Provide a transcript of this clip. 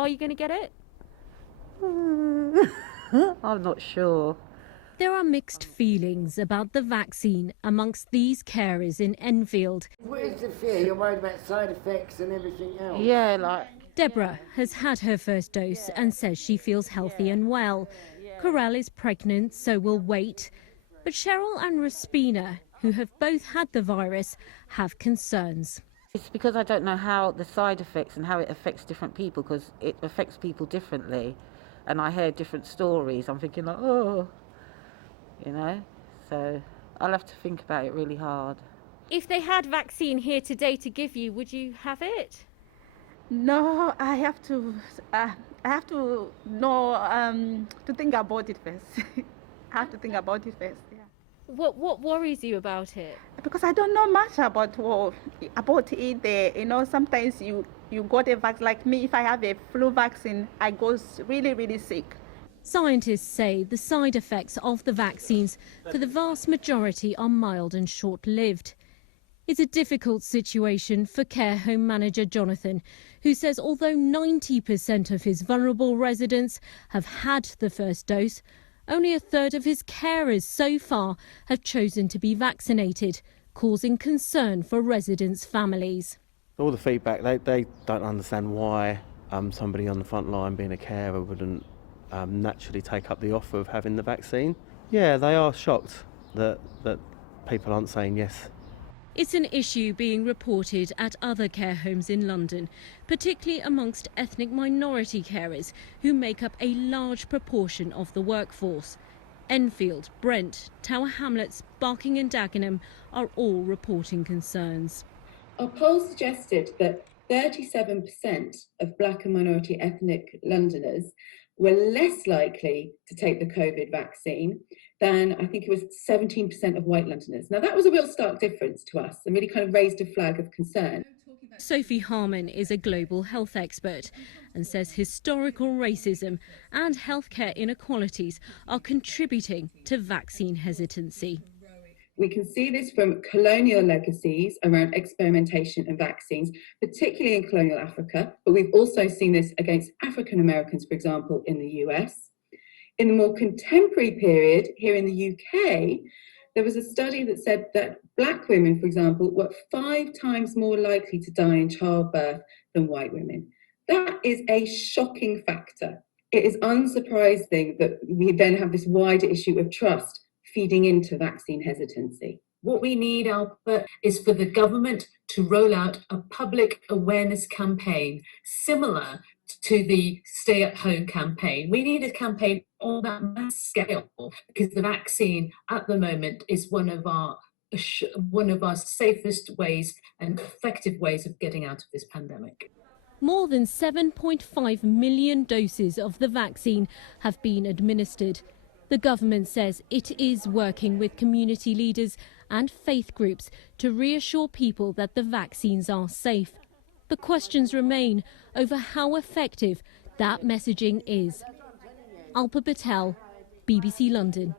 Are you going to get it? I'm not sure. There are mixed feelings about the vaccine amongst these carers in Enfield. What is the fear? You're worried about side effects and everything else? Yeah, like... Deborah has had her first dose and says she feels healthy and well. Corel is pregnant, so will wait. But Cheryl and Raspina, who have both had the virus, have concerns. It's because I don't know how the side effects and how it affects different people, because it affects people differently. And I hear different stories. I'm thinking like, oh, you know. So I'll have to think about it really hard. If they had vaccine here today to give you, would you have it? No, I have to know to think about it first. I have to think about it first. Yeah. What worries you about it? Because I don't know much about it. You know, sometimes you got a vaccine. Like me, if I have a flu vaccine, I go really sick. Scientists say the side effects of the vaccines for the vast majority are mild and short-lived. It's a difficult situation for care home manager Jonathan, who says although 90% of his vulnerable residents have had the first dose, only a third of his carers so far have chosen to be vaccinated, causing concern for residents' families. All the feedback, they don't understand why somebody on the front line being a carer wouldn't naturally take up the offer of having the vaccine. Yeah, they are shocked that people aren't saying yes. It's an issue being reported at other care homes in London, particularly amongst ethnic minority carers who make up a large proportion of the workforce. Enfield, Brent, Tower Hamlets, Barking and Dagenham are all reporting concerns. Our poll suggested that 37% of black and minority ethnic Londoners were less likely to take the COVID vaccine than, I think it was 17% of white Londoners. Now that was a real stark difference to us and really kind of raised a flag of concern. Sophie Harman is a global health expert and says historical racism and healthcare inequalities are contributing to vaccine hesitancy. We can see this from colonial legacies around experimentation and vaccines, particularly in colonial Africa, but we've also seen this against African Americans, for example, in the US. In the more contemporary period, here in the UK, there was a study that said that black women, for example, were 5 times more likely to die in childbirth than white women. That is a shocking factor. It is unsurprising that we then have this wider issue of trust feeding into vaccine hesitancy. What we need, Albert, is for the government to roll out a public awareness campaign similar to the stay-at-home campaign. We need a campaign on that mass scale because the vaccine at the moment is one of our safest ways and effective ways of getting out of this pandemic. More than 7.5 million doses of the vaccine have been administered. The government says it is working with community leaders and faith groups to reassure people that the vaccines are safe. The questions remain over how effective that messaging is. Alpa Patel, BBC London.